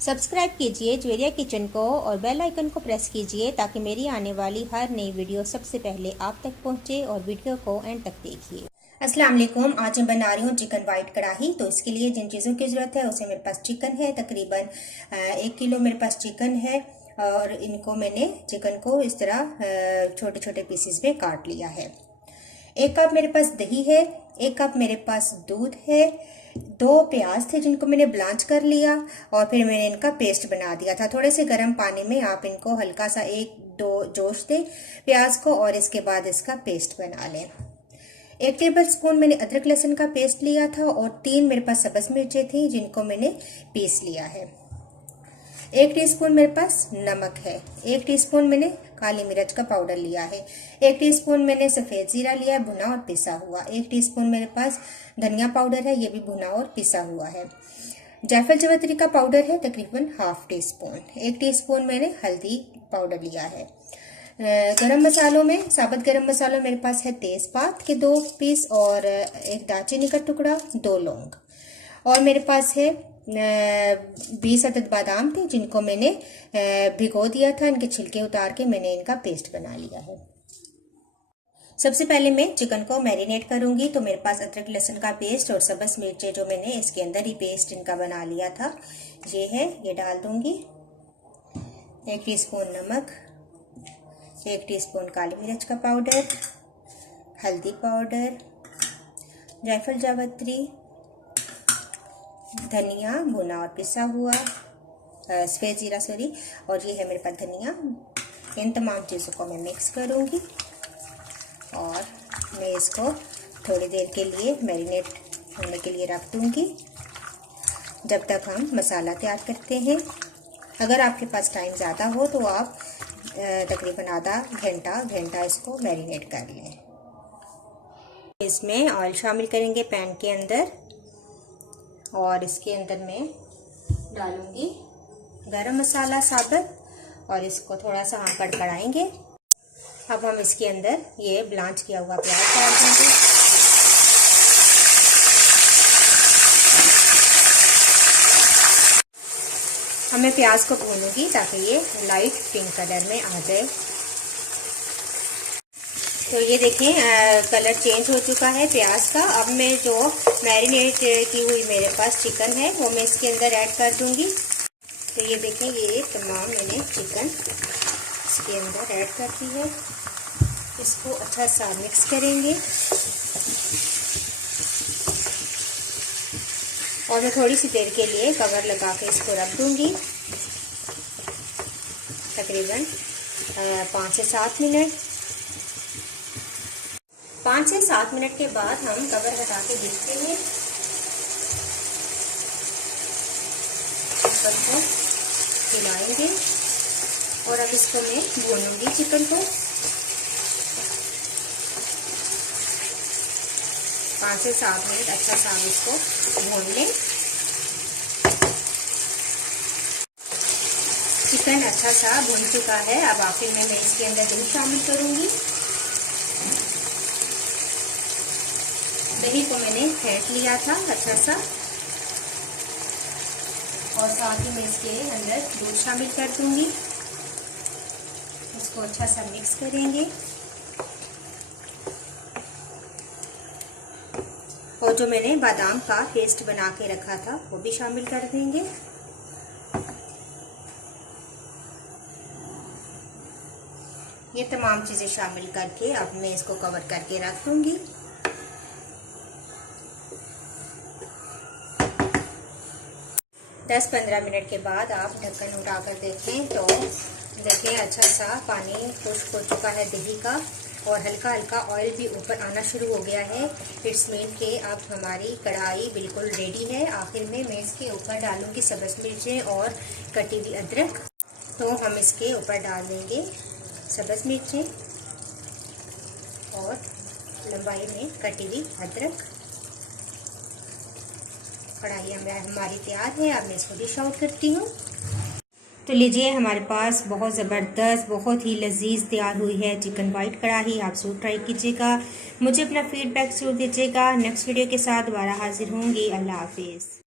Subscribe कीजिए Javeria kitchen को और बेल आइकन को प्रेस कीजिए ताकि मेरी आने वाली हर नई वीडियो सबसे पहले आप तक पहुंचे और वीडियो को एंड तक देखिए। अस्सलाम वालेकुम। आज मैं बना रही हूँ चिकन वाइट कढ़ाई। तो इसके लिए जिन चीज़ों की ज़रूरत है उसे मेरे पास चिकन है, तकरीबन 1 किलो मेरे पास चिकन है और इनको मैंने चिकन को इस तरह छोटे छोटे पीसेस में काट लिया है। 1 कप मेरे पास दही है, 1 कप मेरे पास दूध है, 2 प्याज थे जिनको मैंने ब्लांच कर लिया और फिर मैंने इनका पेस्ट बना दिया था। थोड़े से गर्म पानी में आप इनको हल्का सा 1-2 जोश दें प्याज को और इसके बाद इसका पेस्ट बना लें। 1 टेबल स्पून मैंने अदरक लहसुन का पेस्ट लिया था और 3 मेरे पास सब्ज मिर्चें थी जिनको मैंने पीस लिया है। 1 टीस्पून मेरे पास नमक है, 1 टीस्पून मैंने काली मिर्च का पाउडर लिया है, 1 टीस्पून मैंने सफ़ेद जीरा लिया है भुना और पिसा हुआ, 1 टीस्पून मेरे पास धनिया पाउडर है, ये भी भुना और पिसा हुआ है। जायफल जवित्री का पाउडर है तकरीबन ½ टीस्पून, 1 टीस्पून मैंने हल्दी पाउडर लिया है। गरम मसालों में साबुत गरम मसालों मेरे पास है तेज़पात के 2 पीस और 1 दालचीनी का टुकड़ा, 2 लौंग और मेरे पास है 20 अदद बादाम थे जिनको मैंने भिगो दिया था। इनके छिलके उतार के मैंने इनका पेस्ट बना लिया है। सबसे पहले मैं चिकन को मैरिनेट करूंगी। तो मेरे पास अदरक लहसुन का पेस्ट और सब्ज मिर्चें जो मैंने इसके अंदर ही पेस्ट इनका बना लिया था ये है, ये डाल दूंगी। 1 टीस्पून नमक, 1 टीस्पून काली मिर्च का पाउडर, हल्दी पाउडर, जायफल जावित्री, धनिया भुना और पिसा हुआ, सफ़ेद जीरा और ये है मेरे पास धनिया। इन तमाम चीज़ों को मैं मिक्स करूँगी और मैं इसको थोड़ी देर के लिए मैरिनेट होने के लिए रख दूँगी जब तक हम मसाला तैयार करते हैं। अगर आपके पास टाइम ज़्यादा हो तो आप तकरीबन आधा घंटा इसको मैरिनेट कर लें। इसमें ऑयल शामिल करेंगे पैन के अंदर और इसके अंदर मैं डालूंगी गरम मसाला साबुत और इसको थोड़ा सा हम कड़कड़ाएंगे। अब हम इसके अंदर ये ब्लांच किया हुआ प्याज डाल देंगे। अब मैं प्याज को भूनूंगी ताकि ये लाइट पिंक कलर में आ जाए। तो ये देखें कलर चेंज हो चुका है प्याज का। अब मैं जो मैरिनेट की हुई मेरे पास चिकन है वो मैं इसके अंदर ऐड कर दूंगी। तो ये देखें ये तमाम मैंने चिकन इसके अंदर ऐड कर दी है। इसको अच्छा सा मिक्स करेंगे और मैं थोड़ी सी देर के लिए कवर लगा के इसको रख दूंगी तकरीबन 5 से 7 मिनट। 5 से 7 मिनट के बाद हम कवर हटा के देखते हैं। चिकन को हिलाएंगे और अब इसको मैं भूनूंगी चिकन को 5 से 7 मिनट अच्छा सा हम इसको भून लें। चिकन अच्छा सा भून चुका है। अब आखिर में मैं इसके अंदर दही शामिल करूंगी। दही को मैंने फेंट लिया था अच्छा सा और साथ ही मैं इसके अंदर दूध शामिल कर दूंगी। इसको अच्छा सा मिक्स करेंगे और जो मैंने बादाम का पेस्ट बना के रखा था वो भी शामिल कर देंगे। ये तमाम चीज़ें शामिल करके अब मैं इसको कवर करके रख दूंगी। 10-15 मिनट के बाद आप ढक्कन उठाकर देखें तो देखें अच्छा सा पानी खुश्क हो चुका है दही का और हल्का हल्का ऑयल भी ऊपर आना शुरू हो गया है। इट्स मीन कि अब हमारी कढ़ाई बिल्कुल रेडी है। आखिर में मैं इसके ऊपर डालूंगी सब्ज मिर्चें और कटी हुई अदरक। तो हम इसके ऊपर डाल देंगे सब्ज मिर्चें और लंबाई में कटी हुई अदरक। कढ़ाई हमारी तैयार है। अब मैं इसको डिश आउट करती हूँ। तो लीजिए हमारे पास बहुत ज़बरदस्त बहुत ही लजीज तैयार हुई है चिकन वाइट कढ़ाई। आप ज़रूर ट्राई कीजिएगा, मुझे अपना फीडबैक ज़रूर दीजिएगा। नेक्स्ट वीडियो के साथ दोबारा हाजिर होंगी। अल्लाह हाफिज़।